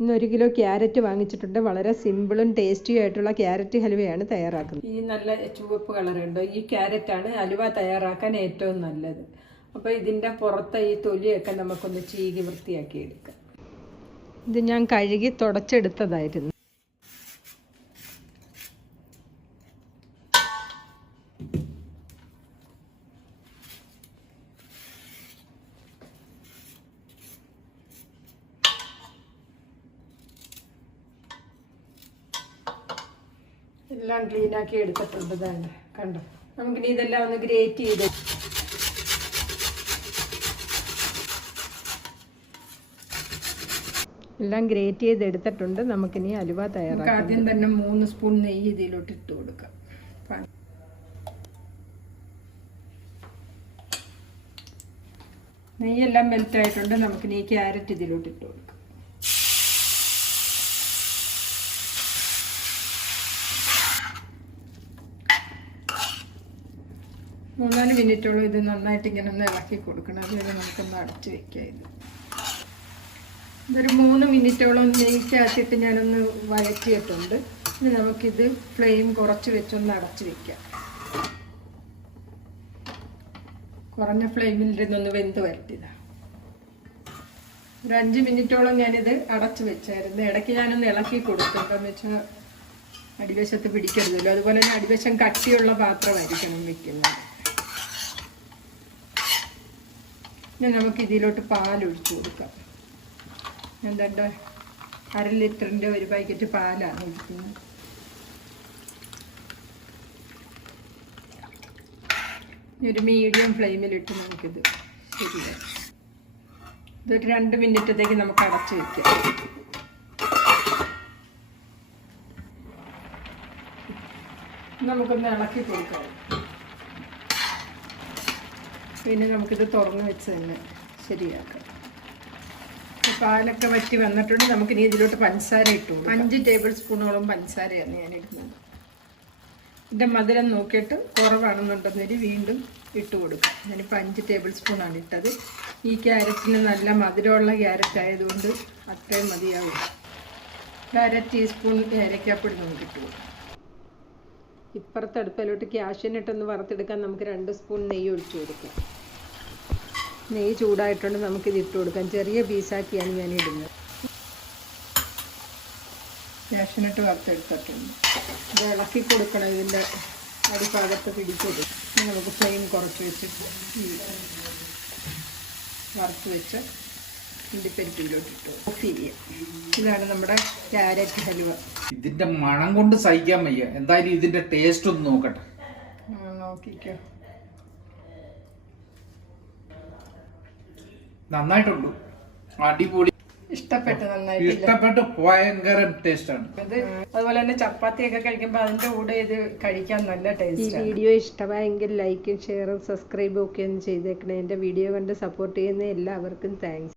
ഇന്ന് ഒരു kilo carrot വാങ്ങിച്ചിട്ടുണ്ട്. വളരെ സിമ്പിളും ടേസ്റ്റിയും ആയിട്ടുള്ള ക്യാരറ്റ് ഹലുവയാണ് തയ്യാറാക്കുന്നത്. ഈ നല്ല ചുവപ്പ് കളറുണ്ടോ? ഈ ക്യാരറ്റാണ് ഹലുവ തയ്യാറാക്കാൻ ഏറ്റവും നല്ലത്. അപ്പോൾ ഇതിന്റെ പുറത്തെ ഈ തൊലിയൊക്കെ നമുക്കൊന്ന് ചീകി വൃത്തിയാക്കി എടുക്കാം ഇത് ഞാൻ കഴുകി തുടച്ചെടുത്തതായിരുന്നു. എല്ലാം ക്ലീൻ ആക്കി എടുത്തിട്ടുണ്ട് തന്നെ കണ്ടോ? നമുക്കിനി ഇതെല്ലാം ഒന്ന് ഗ്രേറ്റ് ചെയ്ത് എല്ലാം ഗ്രേറ്റ് ചെയ്ത് എടുത്തിട്ടുണ്ട്. നമുക്കിനി അലുവ തയ്യാറാക്കാം. ആദ്യം തന്നെ മൂന്ന് സ്പൂൺ നെയ്യ് ഇതിലോട്ട് ഇട്ട് കൊടുക്കാം. നെയ്യെല്ലാം മെൽറ്റായിട്ടുണ്ട് നമുക്കിനി ക്യാരറ്റ് ഇതിലോട്ട് ഇട്ട് കൊടുക്കാം. മൂന്നാൽ മിനിറ്റോളം ഇത് നന്നായിട്ട് ഇങ്ങനെ ഒന്ന് ഇളക്കി കൊടുക്കണം. അതുവരെ നമുക്കൊന്ന് അടച്ച് വെക്കാം ഇത്. ഇതൊരു മൂന്ന് മിനിറ്റോളം നെയ്ക്കാത്തിട്ട് ഞാനൊന്ന് വഴറ്റിയിട്ടുണ്ട്. ഇനി നമുക്കിത് ഫ്ലെയിം കുറച്ച് വെച്ചൊന്ന് അടച്ച് വെക്കാം. കുറഞ്ഞ ഫ്ലെയിമിൽ ഇരുന്നൊന്ന് വെന്ത് വരട്ടിയതാ. ഒരു അഞ്ച് മിനിറ്റോളം ഞാനിത് അടച്ച് വെച്ചായിരുന്നു. ഇടയ്ക്ക് ഞാനൊന്ന് ഇളക്കി കൊടുക്കും എന്താണെന്ന് വെച്ചാൽ അടിവശത്ത് പിടിക്കരുതല്ലോ. അതുപോലെ തന്നെ അടിവശം കട്ടിയുള്ള പാത്രമായിരിക്കണം വെക്കുന്നത് ഇനി നമുക്ക് ഇതിലോട്ട് പാലൊഴിച്ച് കൊടുക്കാം. എന്താണ്ട് അര ലിറ്ററിന്റെ ഒരു പാക്കറ്റ് പാലാണ് ഒഴിക്കുന്നത്. ഒരു മീഡിയം ഫ്ലെയിമിലിട്ട് നമുക്കിത് ശരിയായി ഇതൊരു രണ്ട് മിനിറ്റത്തേക്ക് നമുക്ക് അടച്ചു വയ്ക്കാം നമുക്കൊന്ന് ഇളക്കി കൊടുക്കാം. പിന്നെ നമുക്കിത് തുറന്ന് വെച്ച് തന്നെ ശരിയാക്കാം. പാലൊക്കെ വറ്റി വന്നിട്ടുണ്ട്. നമുക്കിനി ഇതിലോട്ട് പഞ്ചസാര ഇട്ടു അഞ്ച് ടേബിൾ സ്പൂണോളം പഞ്ചസാരയാണ് ഞാൻ ഇടുന്നത്. ഇതിന്റെ മധുരം നോക്കിയിട്ട് കുറവാണെന്നുണ്ടെന്നൊരു വീണ്ടും ഇട്ട് കൊടുക്കാം. ഞാനിപ്പോൾ അഞ്ച് ടേബിൾ സ്പൂണാണ് ഇട്ടത്. ഈ ക്യാരറ്റിന് നല്ല മധുരമുള്ള ക്യാരറ്റ് ആയതുകൊണ്ട് അത്രയും മതിയാവും അര ടീസ്പൂൺ ഏലക്കാപ്പൊടി നമുക്ക് ഇട്ട് കൊടുക്കാം. ഇപ്പുറത്തെ അടുപ്പിലോട്ട് ക്യാഷ്യനിട്ടൊന്ന് വറുത്തെടുക്കാൻ നമുക്ക് രണ്ട് സ്പൂൺ നെയ്യ് ഒഴിച്ചു കൊടുക്കാം. നെയ്യ് ചൂടായിട്ടുണ്ട് നമുക്കിത് ഇട്ട് കൊടുക്കാം. ചെറിയ പീസാക്കിയാണ് ഞാൻ ഇടുന്നത്. ക്യാഷ്യനിട്ട് വറുത്തെടുത്തിട്ടുണ്ട്. ഇളക്കി കൊടുക്കണം ഇതിന്റെ അടിഭാഗത്ത് പിടിച്ചെടുക്കും നമുക്ക് ഫ്ലെയിം കുറച്ച് വെച്ചിട്ട് വറുത്ത് വെച്ച് ഇണ്ടിപ്പരിപ്പിലോട്ട് ഇട്ട് ഓഫ് ചെയ്യാം ഇതാണ് നമ്മുടെ ക്യാരറ്റ് ഹലുവ. ഇതിന്റെ മണം കൊണ്ട് സഹിക്കാൻ വയ്യ. എന്തായാലും ഇതിന്റെ ടേസ്റ്റ് ഒന്ന് നോക്കട്ടെ. നോക്കിക്കോ. നന്നായിട്ടുണ്ട് അടിപൊളി. ഇഷ്ടപ്പെട്ട് നന്നായിട്ടില്ല. ഇഷ്ടപ്പെട്ട് ഭയങ്കര ടേസ്റ്റ് ആണ്. ഇത് അതുപോലെ തന്നെ ചപ്പാത്തി ഒക്കെ കഴിക്കുമ്പോൾ അതിന്റെ കൂടെ ഇത് കഴിക്കാൻ നല്ല ടേസ്റ്റ് ഈ വീഡിയോ ഇഷ്ടമായെങ്കിൽ ലൈക്കും ഷെയറും സബ്സ്ക്രൈബും ഒക്കെ ഒന്ന് ചെയ്തേക്കണേ. എന്റെ വീഡിയോ കണ്ട് സപ്പോർട്ട് ചെയ്യുന്ന എല്ലാവർക്കും താങ്ക്സ്